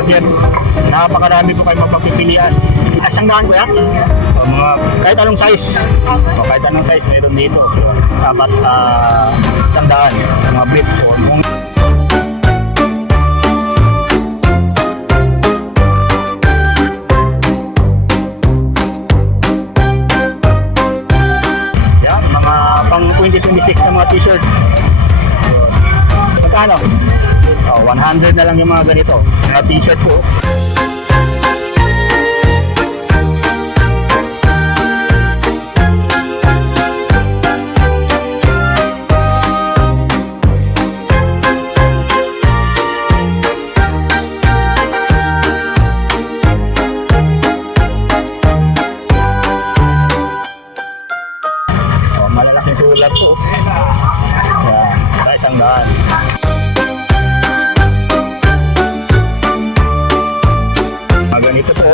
order. Napakarami po kayo mapagpipilian. Isang daan ko yan? Mga, kahit anong size. Kahit anong size meron dito. Dapat isang daan. Mga brief o kung pang 2026 na mga t-shirt. Magkano? 100 na lang yung mga ganito. Mga t-shirt po. Malalaking sulat po. Yan, sa isang daan. Mga ganito po.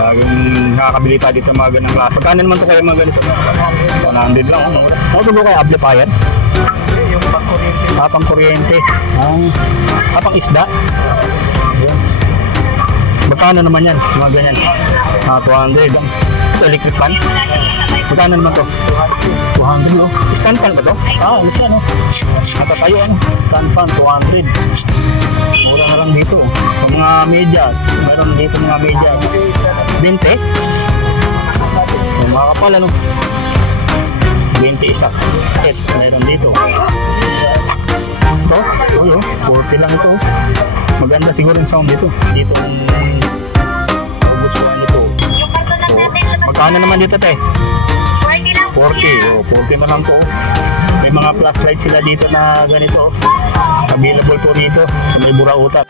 Laging nakakabili tayo dito mga ganang klase. Pagkano naman ito kayo mga ganito? 100 lang. Ano ito kayo amplifier? Yung pang-kuryente. Pang-kuryente. Pang isda. Yan. Magkano naman yan? Mga ganyan. 200. Ito electric fan. Magkano naman to? 200 no? Stand fan ba to? Yung siya no? Nakatayo ano? Stand fan, 200. Mura na lang dito. Sa mga medyas, meron dito mga medyas. 20? Mga kapal ano? 20 isa. Meron dito. Ito? 40 lang ito. Maganda siguro yung sound dito. Dito yung gustuhan ito. Magkano naman dito te? 40 na lang po. May mga flashlight sila dito na ganito. Available po dito sa may Burautan.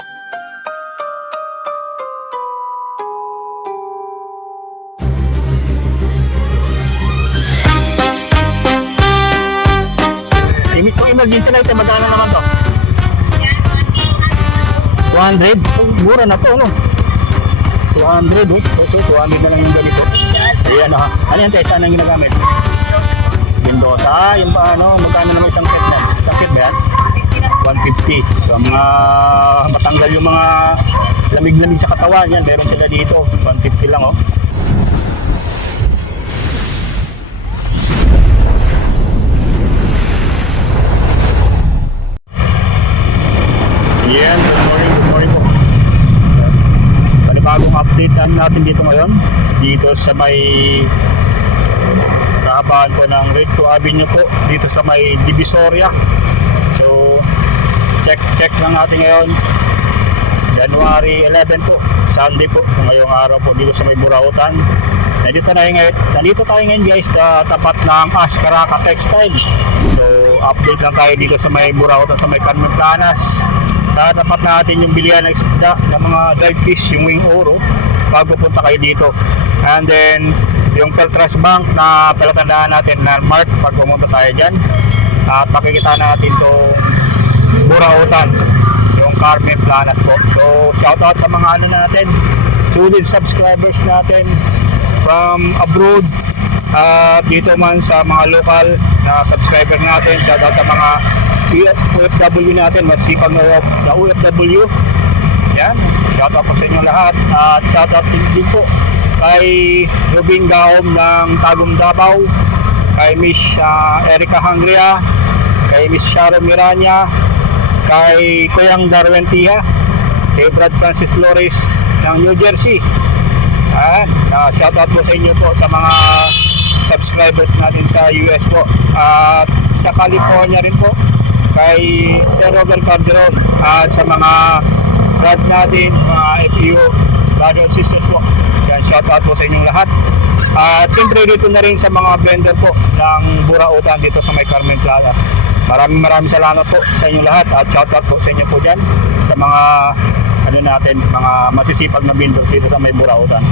Kung emergency light, magkano naman to? 200? Mura na to, no? 200, so 200 na lang yung ganito. Ayan, ano yan tayo? Saan ang ginagamit? Mendoza, yung paano? Magkano naman isang set na? Isang set ba yan? 150. So, mga matanggal yung mga lamig-lamig sa katawan yan. Meron sila dito. 150 lang, Yan, good morning po. Panibagong update natin dito ngayon. Dito sa may kahabaan po ng Recto Avenue po. Dito sa may Divisoria. So, check lang natin ngayon. January 11 po. Sunday po. Ngayong araw po dito sa may Burautan. Nandito tayo ngayon guys sa tapat ng Ascaraka Textile. So, update lang tayo dito sa may Burautan, sa may Carmen Planas. Dapat natin yung bilihan ng isda ng mga dried fish, yung wing oro, bago punta kayo dito. And then yung Peltras Bank na palatandaan natin na mark pag pumunta tayo dyan. At makikita natin to Burautan, yung Carmen Planas po. So shoutout sa mga natin, solid subscribers natin from abroad, dito man sa mga local na subscriber natin. Shoutout sa mga OFW natin, masikap na OFW. Yan, shoutout po sa inyo lahat. At shoutout din po kay Robin Gaom ng Tagum Davao, kay Miss Erica Hangria, kay Miss Sharon Miranya, kay Kuyang Darwin Tia, kay Brad Francis Flores ng New Jersey. Shoutout po sa inyo po sa mga subscribers natin sa US po. At sa California rin po kay Sir Robert Calderon, at sa mga brad natin, mga FEO brother and sisters po. Yan, shoutout po sa inyong lahat. At siyempre dito na rin sa mga blender po ng Burautan dito sa may Carmen Planas. Maraming salamat po sa inyong lahat, at shoutout po sa inyo po dyan sa mga mga masisipag na vendor dito sa may Burautan,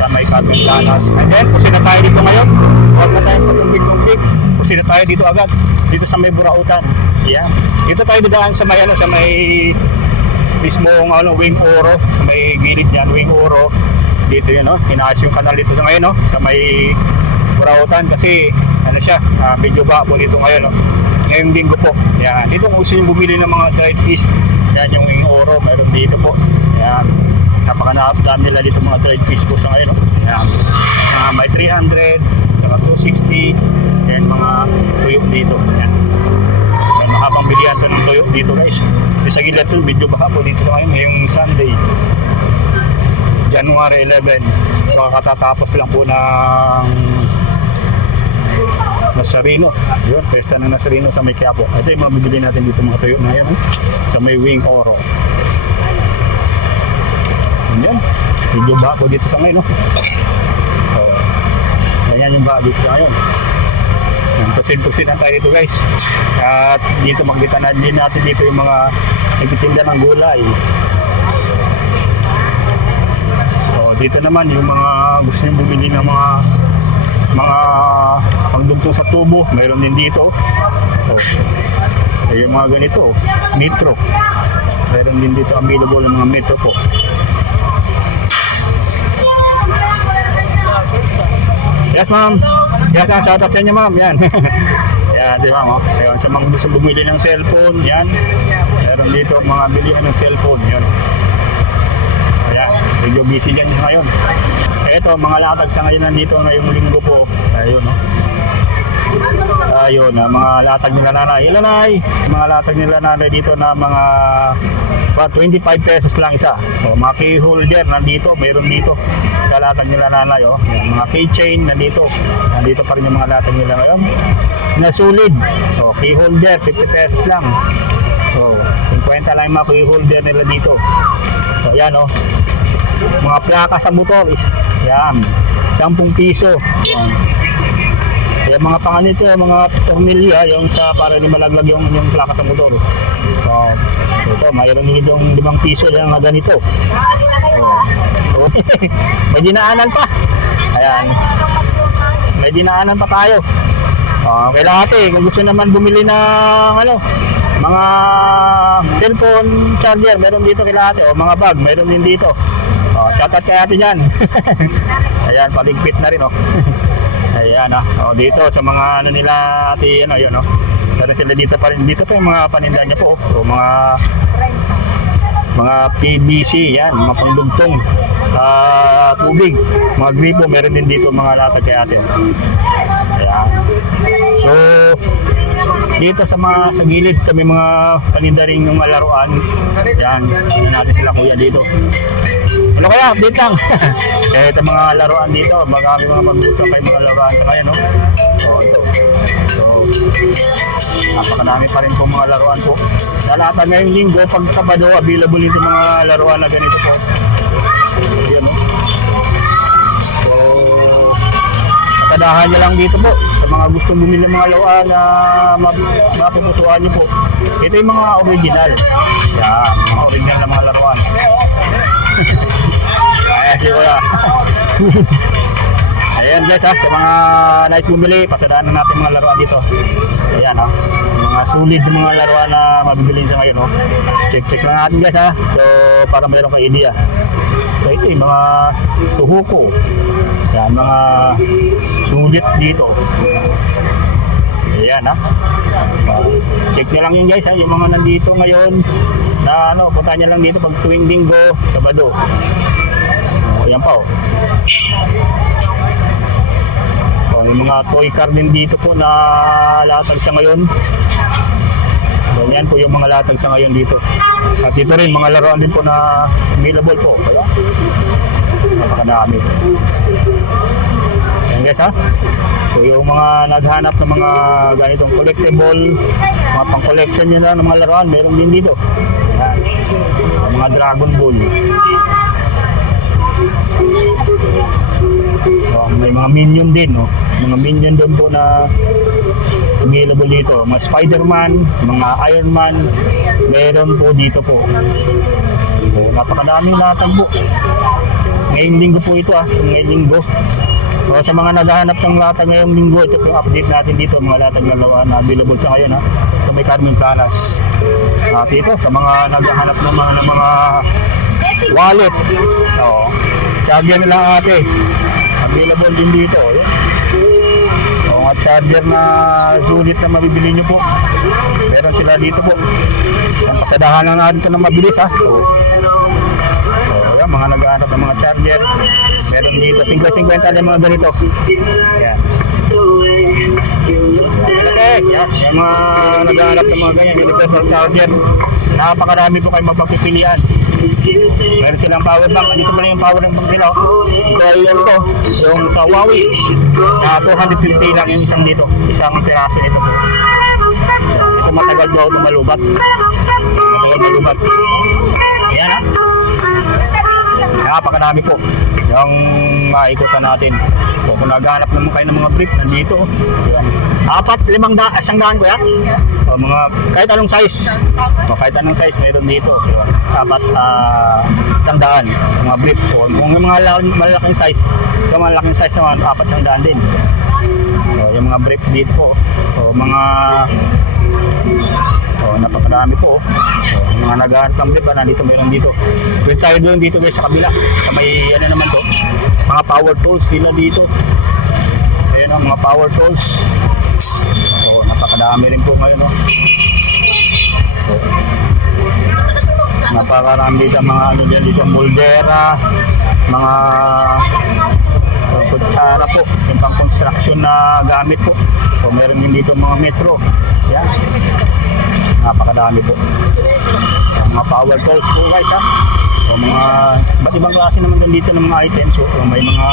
sa may Carmen Planas. And then kung sino tayo dito ngayon, huwag na tayong patumbig-tumbig. Kung sino tayo dito agad dito sa may Burautan. Yeah. Dito tayo dadaan sa may sa may mismong wing oro, sa may gilid yan, wing oro. Dito yun, inaayos yung kanal dito sa ngayon, sa may Burautan, kasi siya, medyo babo dito ngayon, ngayong linggo po. Yan, dito kung gusto yung bumili ng mga dried fish, yan yung wing oro, meron dito po. Yan. Napakadami nila dito mga dried fish po sa ngayon. No? Yan. May 300, saka 260, and mga tuyo dito. Yan. Yan, mahabang bilihan to ng tuyo dito guys. Sa gilid to, video baka po dito na ngayon, ngayong Sunday, January 11. Baka katatapos lang po ng Nazareno. Yun, pesta ng Nazareno sa may Quiapo. Ito yung mabibili natin dito mga tuyo na yan. Sa may Wing Oro. Yan. Video ba po dito sa ngayon. No? So, ganyan yung ba dito sa ngayon. Tusin-tusin na tayo dito guys. At dito magditanan din natin dito yung mga nagtitinda ng gulay. So, dito naman yung mga gusto nyo bumili ng mga pangdugtong sa tubo, mayroon din dito. So, yung mga ganito, metro. Mayroon din dito available ng mga metro po. Yes, ma'am. Yes, shout out sa inyo, ma'am. Yan. Yan, di ba, ma'am? Ayun, sa mga gusto bumili ng cellphone, yan. Meron dito mga bilihan ng cellphone, yan. Ayan, medyo busy dyan ngayon. Ito, mga latag sa ngayon nandito ngayong linggo po. Ayun, no? Ayun, mga latag nila nanay. Ilan ay? Mga latag nila nanay dito na mga 25 pesos lang isa. So, mga key holder nandito, mayroon dito. Sa latag nila nanay, oh. Yan, mga keychain nandito. Nandito pa rin yung mga latag nila ngayon. Na solid. So, key holder, 50 pesos lang. So, 50 lang yung mga key holder nila dito. So, yan, oh. Mga plaka sa motor is, yan, 10 piso. Yan. Yung mga panganito, mga tornilya, yung sa para di malaglag yung plaka sa motor. So, ito, mayroon din itong 5 piso lang na ganito. So, may dinaanan pa. Ayan. May dinaanan pa tayo. Okay lang ate, kung gusto naman bumili ng mga cellphone charger, meron dito kila ate. O mga bag, meron din dito. Shoutout kay ate dyan. Ayan, paligpit na rin. Ayan, dito sa mga nila ate, yun, pero sila dito pa rin. Dito pa yung mga paninda niya po. O mga PVC, yan, mga pangdugtong sa tubig. Mga gripo, meron din dito mga latag kay ate. Ayan. So, dito sa gilid kami mga paninda rin yung laruan. Yan, yan natin sila kuya dito. Ano kaya? Update lang. Kaya ito mga laruan dito. Magkami mga magusto kayo mga laruan sa kaya, no? So, ito. So, napakadami pa rin po mga laruan po. Sa lahat na ngayong linggo, pag Sabado, available dito mga laruan na ganito po. Ayan, no? So, matadahan nyo lang dito po. Sa mga gustong bumili ng mga laruan na mapupusuan nyo po. Ito yung mga original. Yan, mga original na mga laruan. Ayan, si Kuya. Ayan guys, sa mga nais bumili, pasadaan na natin mga laruan dito. Ayan, mga solid mga laruan na mabibili sa ngayon. Check lang natin guys, so para mayroon kayo idea. So ito yung mga suhuko. Ayan, mga sulit dito. Ayan, check nyo lang yun guys, yung mga nandito ngayon na punta nyo lang dito pag tuwing linggo, Sabado. Ayan pa, yung mga toy car din dito po na latag sa ngayon. Ganyan po yung mga latag sa ngayon dito. At dito rin mga laruan din po na available po. Napakadami. Ayan guys, so yung mga naghanap ng mga ganitong collectible, mga pang collection nyo lang ng mga laruan, meron din dito. Ayan. Mga Dragon Ball. May mga minion din, mga minion doon po na available dito. Mga Spider-Man, mga Iron Man, meron po dito po. So, napakadaming natagbo. Ngayong linggo po ito, ngayong linggo. So, sa mga naghahanap ng latag ngayong linggo, ito po yung update natin dito, mga latag na laruan na available sa ngayon. So, may Carmen Planas. At ito, sa mga naghahanap ng mga wallet. Charger nila ate. Available din dito. So, mga charger na sulit na mabibili nyo po. Meron sila dito po. Ang pasadahan lang natin ito na mabilis. So, mga charger. Meron dito, 50-50 yung mga ganito. Yan. Okay, yan. Yung mga naghahanap ng mga ganyan, universal charger. Napakarami po kayo mapagpipilian. Meron silang power bank. Dito pala yung power bank nila. Ito yan to. Yung sa Huawei. Na 250 lang yung isang dito. Isang piraso nito po. Ito matagal daw na malubat. Matagal malubat. Ayan ha. Napakarami po yung maikutan natin. So, kung naghanap naman kayo ng mga brief, nandito. Yan. 4-5 ko yan. So, mga, kahit anong size. So, kahit anong size, mayroon dito. So, 100 mga brief. So, kung yung mga malaking size, yung malaking size naman, 400 din. So, yung mga brief dito po. So, mga napakarami po. So, mga naghahanap ng brief, nandito, meron dito. Pwede tayo doon dito guys sa kabila. Sa may ano naman to, mga power tools sila dito. Ayan o, mga power tools. So, napakadami rin po ngayon o. So, napakarami dito mga ano dyan dito, moldera, mga kutsara po, yung pang construction na gamit po. So, meron din dito mga metro. Yan. Napakadami po. Mga power tools po guys ha. So, mga iba't ibang klase naman din dito ng mga items. So, may mga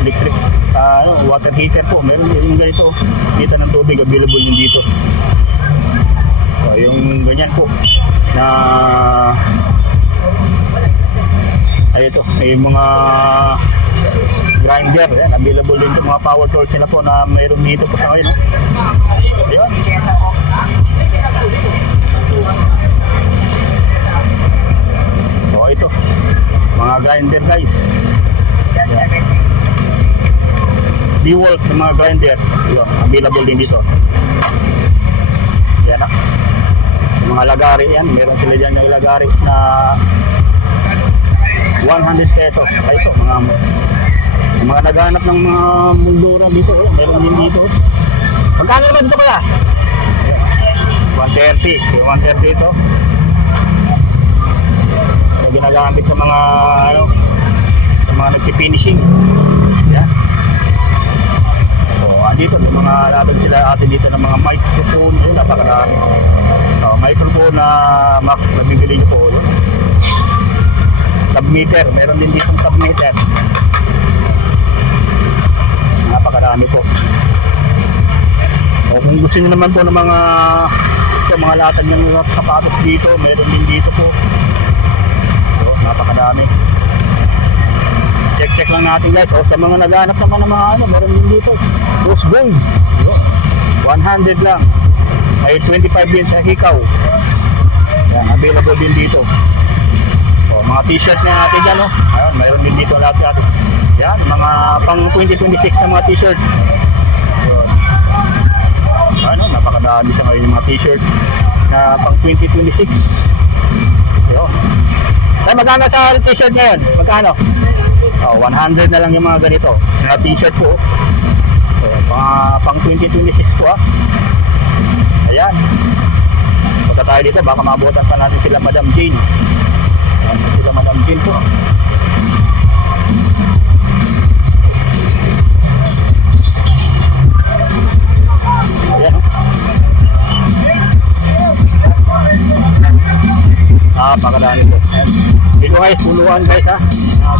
electric water heater po. Meron din ganito. Dito ng tubig, available din dito. So, yung ganyan po na ay ito, ay mga grinder, yan, available din itong mga power tools sila po na mayroon dito po sa ngayon. Ayan. So ito, mga grinder guys. Ayan. DeWalt ng mga grinder, yun, available din dito. Yan ha. Mga lagari yan, meron sila dyan yung lagari na 100 pesos. Ay ito, mga naghanap ng mga muldura dito, meron din dito. Magkano ba dito kaya? 130. Yung 130 ito. So, ginagamit sa mga ano, sa mga nagpi-finishing. Yan. So, dito may mga natin sila atin dito ng mga microphone, yun, napakarami. So, microphone na mabibili nyo po. Yun. Submeter, meron din dito submeter. Napakarami po. O kung gusto niyo naman po ng mga latag ng mga sapatos dito, meron din dito po. So, napakadami. Check lang natin guys. O sa mga naghanap naman ng mga ano, meron din dito. Rose gold. 100 lang. May 25 din sa hikaw. Yan, available din dito. Mga t-shirt na natin dyan, no? Ayun, mayroon din dito lahat natin. Yan, mga pang 2026 na mga t-shirt. Ano, napakadami sa ngayon yung mga t-shirt na pang 2026. Ayun. Ay, magkano sa t-shirt ngayon? Magkano? 100 na lang yung mga ganito. Mga t-shirt po. So, pang 2026 po, ah. Ayan. Punta tayo dito, baka maabutan pa natin sila Madam Jane. Ayan po sila Madam Jane po. Ayan. Pakadami po. Ayan. Dito guys, puluhan guys ha.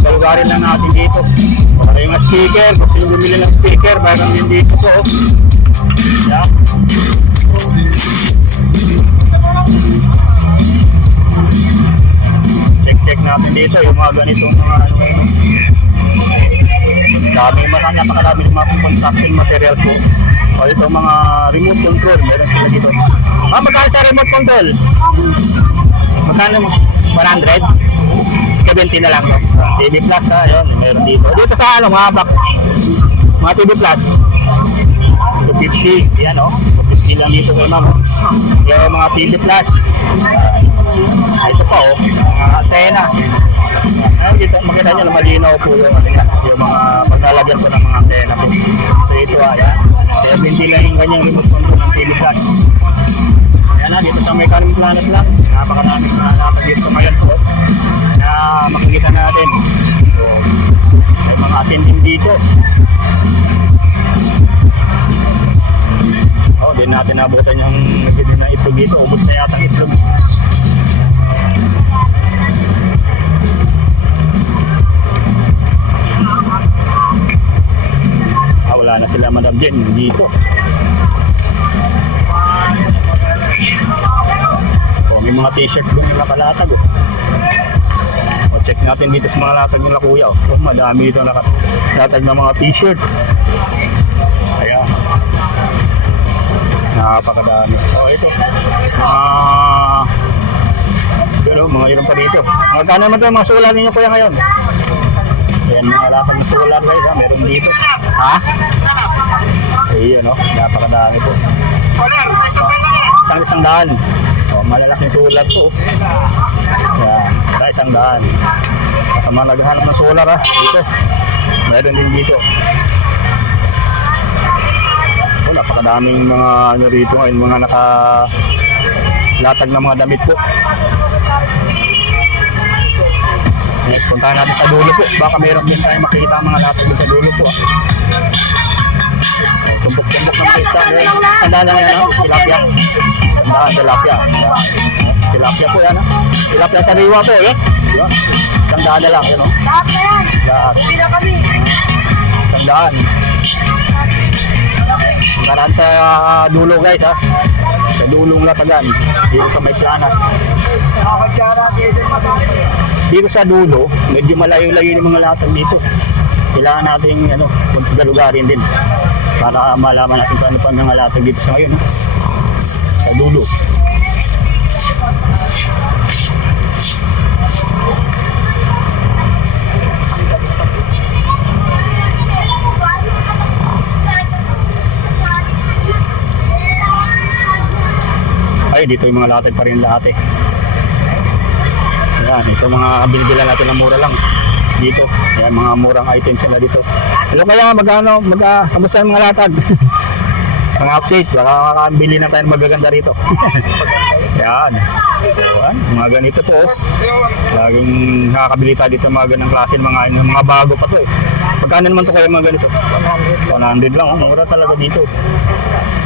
Galugarin lang natin dito. Para yung speaker, kung sino bumili ng speaker, mayroon din dito po. Ayan. Check natin dito yung mga ganitong mga ano ngayon. Napakarami ng mga construction material po. O ito mga remote control, meron sila dito. Magkano sa remote control? Magkano mo? 100? 70 na lang. TV Plus ha, yun, meron dito. Dito sa ano, mga TV Plus. 250, yan o. 250 lang dito kayo ma'am. Yung mga TV Plus. Ito pa o, mga antena. Dito, makita nyo na malinaw po yung mga paglalagyan ko ng mga antena po. So ito yan. Kaya hindi lang yung ganyang remote control ng TV Plus. Yan na, dito sa may Karim Planet lang. Napakaraming na nakagit ko ngayon po na makikita natin. bibili na itlog dito. Ubus na yata ang itlog. Wala na sila Madam Jen dito. May mga t-shirt doon yung nakalatag. Check natin dito sa mga latag nila kuya. Madami dito nakalatag ng mga t-shirt. Ayan. Napakadami. Ito. Pero mga ilan pa dito. Magkano naman ito mga solar ninyo kuya ngayon? Ayan, mga latag ng solar guys ha. Meron dito. Ha? Ayan o. Napakadami po. Isang daan. Malalaking solar po. Ayan. Sa 100. At mga naghahanap ng solar ha. Dito. Meron din dito. Napakadaming mga ano rito ngayon. Mga nakalatag ng mga damit po. Puntahan natin sa dulo po. Baka meron din tayo makikita ang mga latag sa dulo po. Tumpok-tumpok ng sista. Tanda lang yan, no? Tilapia. Tandaan, tilapia. Tilapia po yan, no? Tilapia sa riwa po, eh. Tandaan na lang, yun, no? Lahat. Tandaan. Tandaan sa dulo, guys, ha? Sa dulong latagan. Dito sa may planas. Dito sa dulo, medyo malayo-layo yung mga latag dito. Kailangan natin lugarin din para malaman natin kung ano pa mga latag dito sa ngayon. Sa dulo. Ay, dito yung mga latag pa rin lahat eh. Ayan, ito mga binibila natin ng mura lang dito. Ayan, mga murang items na dito. Hello kaya, kamusta yung mga latag? Mga update, baka makakabili na tayo magaganda rito. Ayan. Ayan, mga ganito po. Laging nakakabili tayo dito mga ganang klase, mga bago pa to eh. Pagkano naman to kaya mga ganito? 100 lang, mura talaga dito.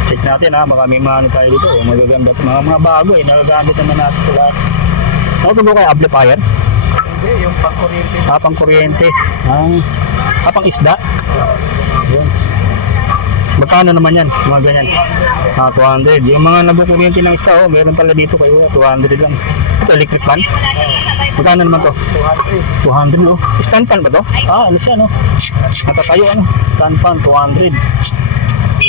Check natin ha, baka may mga tayo dito. Magaganda to, mga bago eh. Nagagamit naman natin ito lahat. Ano ito kayo, amplifier? Hindi, yung pang-kuryente. Pang-kuryente. Pang-isda? Yun. Magkano naman yan? Mga ganyan. 200. Yung mga nagkukuryente ng isda, meron pala dito kayo. 200 lang. Ito, electric fan? Magkano naman to? 200. 200 no? Stand fan ba to? Ano siya no? Natatayo ano? Stand fan, 200.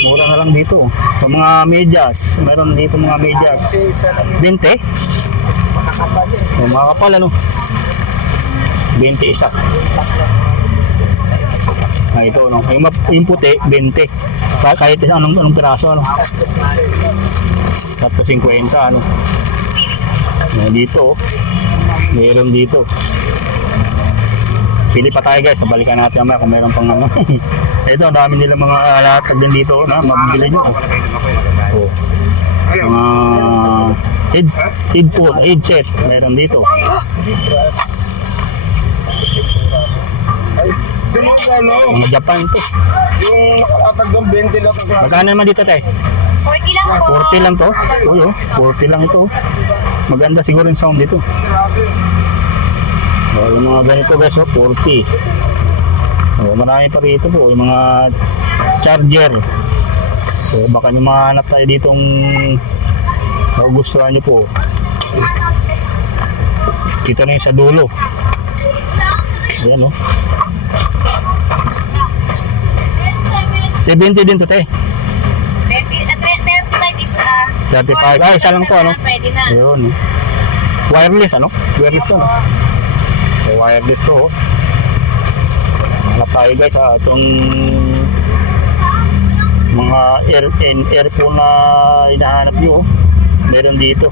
Mura na lang dito. Sa mga medyas, meron dito mga medyas. 20? Mga kapal ano? 20 isa. Ito no. Yung puti 20. Kahit anong piraso ano. Tapos 50 ano. Dito. Meron dito. Pili pa tayo guys, balikan natin mamaya kung meron pang ano. Ito, ang dami nilang mga latag din dito na mabibili nyo. Mga headset, meron dito. Mga Japan to. Yung atag ng 20 lang. Magkano naman dito tayo? 40 lang po. 40 lang to? Uy, 40 lang ito. Maganda siguro yung sound dito. Yung mga ganito guys, 40. Marami pa rito po, yung mga charger. So baka nyo mahanap tayo ditong magugustuhan nyo po. Dito na yung sa dulo. Ayan o. 70 din to te. 35 is 35. Ay, isa lang to ano. Pwede na. Ayun. Wireless ano? Wireless to no? So, wireless to oh. Hanap tayo guys itong mga earphone na hinahanap nyo oh. Meron dito.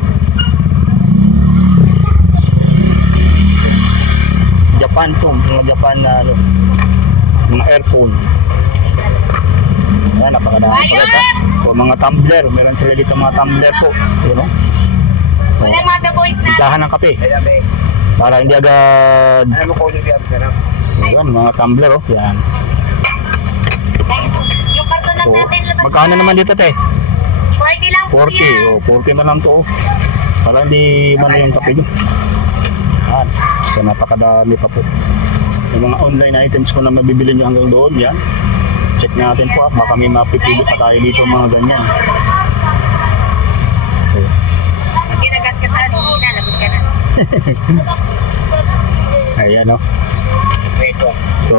Japan to, mga Japan na ano, mga earphone. Ayan, napakadami pa. So, mga tumbler, meron sila dito mga tumbler po. Yun o. So, Wala mga the boys na. ikahan ng kape. Para hindi agad. Ano ko ulit yan, sarap. Ayan, mga tumbler o. Yan. Yung karton lang So, natin labas. magkano naman dito te? 40 lang 40. O, 40 na lang to. Oh. Para hindi man yung kape nyo. Yan. So, napakadami pa po. Yung mga online items ko na mabibili nyo hanggang doon, yan. Check natin po. Baka may mapipili pa tayo dito mga ganyan. Okay. Pag ginagas ka sa ano, hinalabot ka na. Ayan o. So,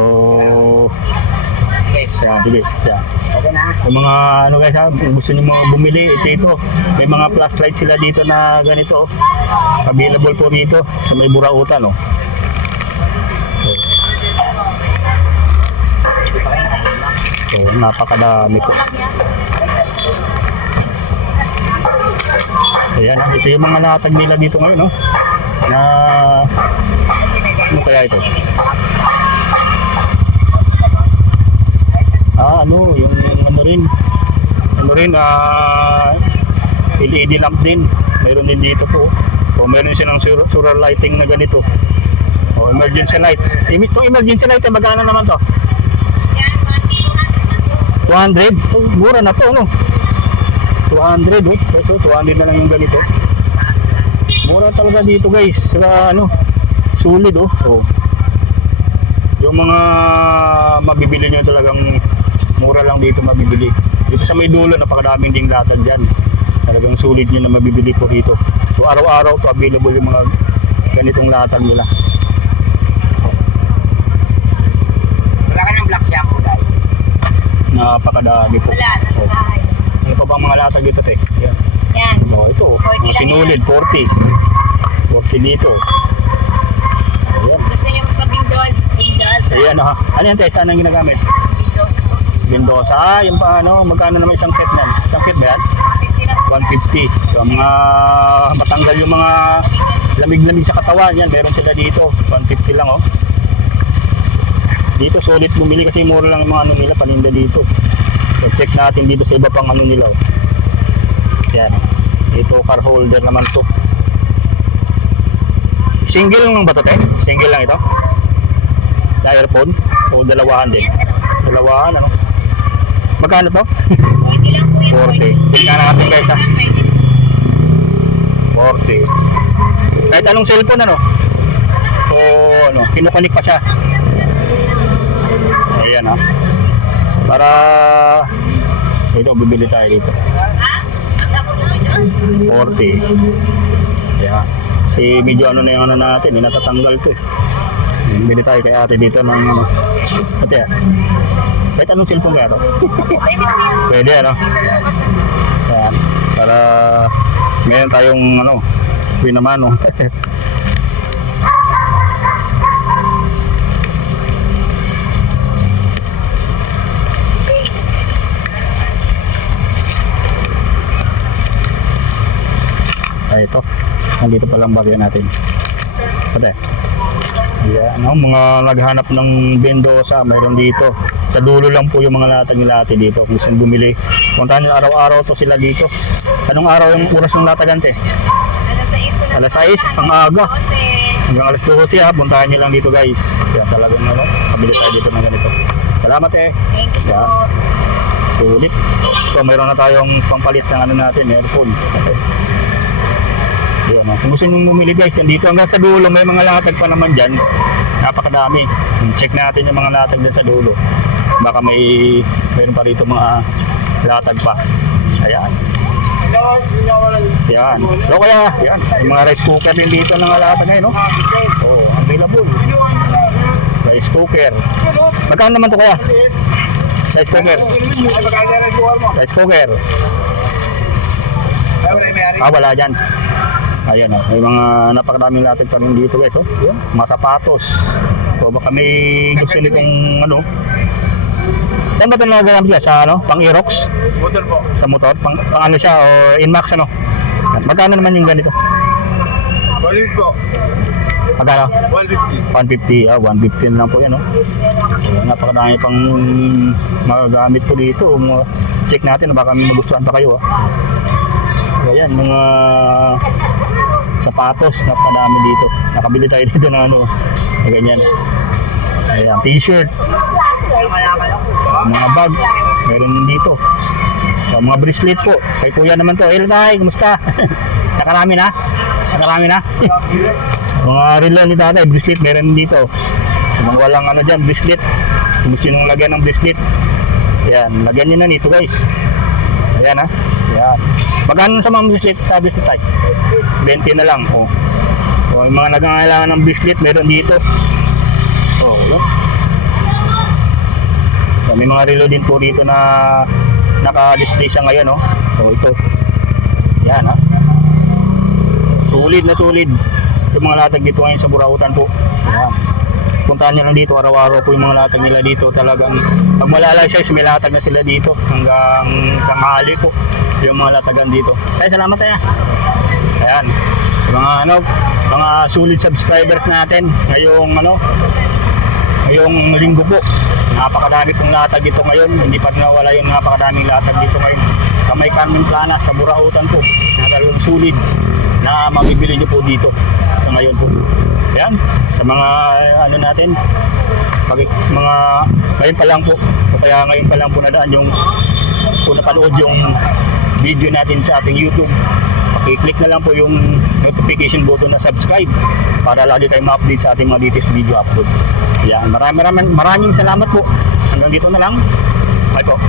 yan, sige. Yan. Okay na. Yung mga ano guys ha, kung gusto nyo mga bumili, ito. May mga flashlight sila dito na ganito. Available po dito sa may Burautan. Oh. So, napakadami po. Ayan ha, ito yung mga latag nila dito ngayon. No? Na, ano kaya ito? Yung ano rin, LED lamp din. Mayroon din dito po. O meron silang solar lighting na ganito. O emergency light. Itong emergency light, magkano naman to? 200? Oh, mura na to, no? 200, oh. So, 200 na lang yung ganito. Mura talaga dito, guys. Saka, sulit, oh. Oh. Yung mga mabibili nyo talagang mura lang dito mabibili. Dito sa may dulo, napakadaming ding latag dyan. Talagang sulit nyo na mabibili po dito. So araw-araw to available yung mga ganitong latag nila. Wala ka ng black shampoo dahil. Napakadami po. Wala, nasa bahay. Ano pa bang mga latag dito, te? Yan. Yan. Oh, ito. 40 Mga lang sinulid, 40. 40 dito. Ayan. Gusto niyo magpa-Windows? Windows. Ayan, ha. Ano yan, te? Saan ang ginagamit? Windows ako. Mendoza. Yung pa, magkano naman isang set nan? Isang set ba yan? 50 lang. 150. So, mga matanggal yung mga lamig-lamig sa katawan, yan, meron sila dito. 150 lang, oh. Dito, solid bumili kasi mura lang yung mga ano nila, paninda dito. So, check natin dito sa iba pang ano nila, oh. Yan. Ito, car holder naman to. Single lang ba to, te? Single lang ito? Na earphone? O dalawahan din? Dalawahan, ano? Magkano to? 40 lang po yan. 40. Sige nga natin guys, ha? 40. Kahit anong cellphone, ano? So, kinukunik pa siya. Ayan, ha? Para ito, bibili tayo dito. 40. Ayan. Si medyo ano na yung ano natin, natatanggal to eh. Bili tayo kay ate dito ng ano. Ate, kahit anong cellphone kaya to? Pwede po yan. Pwede, ano? Isang sukat na. Ayan. Para ngayon tayong ano, pinamano. Ay, ito. Nandito pa lang bagay natin. Ate. Yeah, mga naghanap ng Mendoza, mayroon dito. Sa dulo lang po yung mga latag nila ate dito. Kung saan bumili. Puntahan nyo araw-araw to sila dito. Anong araw yung oras ng latagante? Alas 6 po na. Alas 6, ang aga. 12. Hanggang alas 12 ha, puntahan nyo lang dito guys. Kaya talagang kabili tayo dito ng ganito. Salamat eh. Thank you so Yeah. much. Sulit. So mayroon na tayong pampalit ng ano natin, earphone. Okay. Yun, kung gusto nyo bumili guys, dito hanggang sa dulo, may mga latag pa naman dyan. Napakadami. Check natin yung mga latag dyan sa dulo. Baka mayroon pa rito mga latag pa. Ayan. Yan. So kaya, yan. Yung mga rice cooker din dito ng latag ngayon, no? Oh, available. Rice cooker. Magkano naman to kaya? Rice cooker. Rice cooker. Wala dyan. Ayan, may mga napakadaming latag pa rin dito guys, oh. Mga sapatos. So baka may gusto nitong ano. Saan ba ito nagagamit dyan? Sa pang Aerox? Motor po. Sa motor? Pang ano siya, o Inmax ano? Magkano naman yung ganito? 12 po. Magkano? 150. 150 na lang po yan, oh. Ayan, napakadami pang magagamit po dito. Check natin, baka may magustuhan pa kayo, ah. Ayan, mga sapatos, napakadami dito. Nakabili tayo dito ng ano, ganyan. Ayan, t-shirt. Mga bag, meron din dito. So, mga bracelet po. Kay kuya naman to. Hello tay, kumusta? Nakarami na? Nakarami na? Mga relo ni tatay, bracelet meron dito. Kung walang ano dyan, bracelet. Kung gusto nyo lagyan ng bracelet. Ayan, lagyan nyo na nito guys. Ayan ha. Ayan. Magkano sa mga bracelet sa bracelet tayo? 20 na lang. Oh. So, yung mga nagangailangan ng bracelet meron dito. Oh, yun. So, may mga relo din po dito na naka-display sa ngayon, no? So, ito. Yan, ha? Sulit na sulit. Yung mga latag dito ngayon sa Burautan po. Yan. Puntahan nyo lang dito, araw-araw po yung mga latag nila dito. Talagang, pag malalay size, may latag na sila dito. Hanggang tanghali po. Yung mga latagan dito. Ay, salamat tayo. Ayan. Mga sulit subscribers natin. Ngayong linggo po. Napakadami pong latag dito ngayon. Hindi pa nawala yung napakadaming latag dito ngayon. Sa may Carmen Plana, sa Burautan po. Na talagang sulit na mabibili nyo po dito. So, ngayon po. Ayan. Sa mga natin. Ngayon pa lang po. O kaya ngayon pa lang po nadaan yung kung napanood yung video natin sa ating YouTube. I-click na lang po yung notification button na subscribe para lagi kayo ma-update sa ating mga latest video upload. Yan, maraming salamat po. Hanggang dito na lang. Bye po.